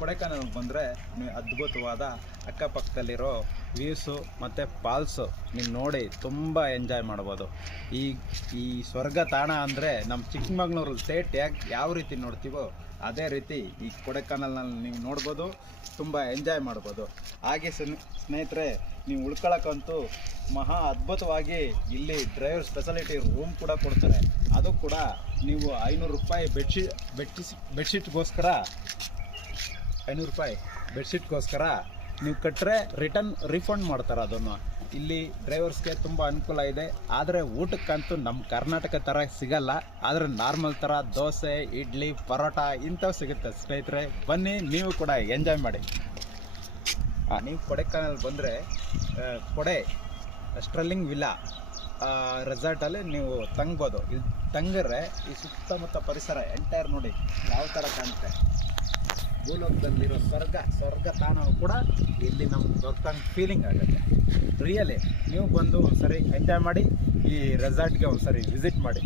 ಕೊಡೆಕೆನಲ್ಗೆ ಬಂದರೆ ನೀವು ಅದ್ಭುತವಾದ ಅಕ್ಕಪಕ್ಕದಲ್ಲಿರೋ ವ್ಯೂಸು ಮತ್ತು ಫಾಲ್ಸು ನೀವು ನೋಡಿ ತುಂಬ ಎಂಜಾಯ್ ಮಾಡ್ಬೋದು. ಈ ಸ್ವರ್ಗ ತಾಣ ಅಂದರೆ ನಮ್ಮ ಚಿಕ್ಕಮಗಳೂರು ಸ್ಟೇಟ್ ಯಾವ ರೀತಿ ನೋಡ್ತೀವೋ ಅದೇ ರೀತಿ ಈ ಕೊಡೆಕೆನಲ್ನಲ್ಲಿ ನೀವು ನೋಡ್ಬೋದು, ತುಂಬ ಎಂಜಾಯ್ ಮಾಡ್ಬೋದು. ಹಾಗೆ ಸ್ನೇಹಿತರೆ, ನೀವು ಉಳ್ಕೊಳ್ಳೋಕ್ಕಂತೂ ಮಹಾ ಅದ್ಭುತವಾಗಿ ಇಲ್ಲಿ ಡ್ರೈವರ್ ಸ್ಪೆಷಾಲಿಟಿ ರೂಮ್ ಕೂಡ ಕೊಡ್ತಾರೆ. ಅದು ಕೂಡ ನೀವು 500 ರೂಪಾಯಿ ಬೆಡ್ಶೀಟ್ಗೋಸ್ಕರ 500 ರೂಪಾಯಿ ಬೆಡ್ಶೀಟ್ಗೋಸ್ಕರ ನೀವು ಕಟ್ಟರೆ ರೀಫಂಡ್ ಮಾಡ್ತಾರೆ. ಅದನ್ನು ಇಲ್ಲಿ ಡ್ರೈವರ್ಸ್ಗೆ ತುಂಬ ಅನುಕೂಲ ಇದೆ. ಆದರೆ ಊಟಕ್ಕಂತೂ ನಮ್ಮ ಕರ್ನಾಟಕ ಥರ ಸಿಗಲ್ಲ, ಆದರೆ ನಾರ್ಮಲ್ ಥರ ದೋಸೆ, ಇಡ್ಲಿ, ಪರೋಟ ಇಂಥವು ಸಿಗುತ್ತೆ. ಸ್ನೇಹಿತರೆ ಬನ್ನಿ, ನೀವು ಕೂಡ ಎಂಜಾಯ್ ಮಾಡಿ. ನೀವು ಕೊಡೆಕೆನಲ್ ಬಂದರೆ ಕೊಡೆ ಸ್ಟ್ರಲ್ಲಿಂಗ್ ವಿಲ್ಲಾ ರೆಸಾರ್ಟಲ್ಲಿ ನೀವು ತಂಗ್ಬೋದು. ಇಲ್ಲಿ ತಂಗಿದ್ರೆ ಈ ಸುತ್ತಮುತ್ತ ಪರಿಸರ ಎಂಟೈರ್ ನೋಡಿ ಯಾವ ಥರ ಕಾಣುತ್ತೆ. ಭೂಲೋಕದಲ್ಲಿರೋ ಸ್ವರ್ಗ ತಾಣವು ಕೂಡ ಇಲ್ಲಿ ನಮ್ಗೆ ದೊರೆತಂಗೆ ಫೀಲಿಂಗ್ ಆಗುತ್ತೆ. ರಿಯಲಿ ನೀವು ಬಂದು ಒಂದ್ಸರಿ ಎಂಜಾಯ್ ಮಾಡಿ, ಈ ರೆಸಾರ್ಟ್ಗೆ ಒಂದ್ಸರಿ ವಿಸಿಟ್ ಮಾಡಿ.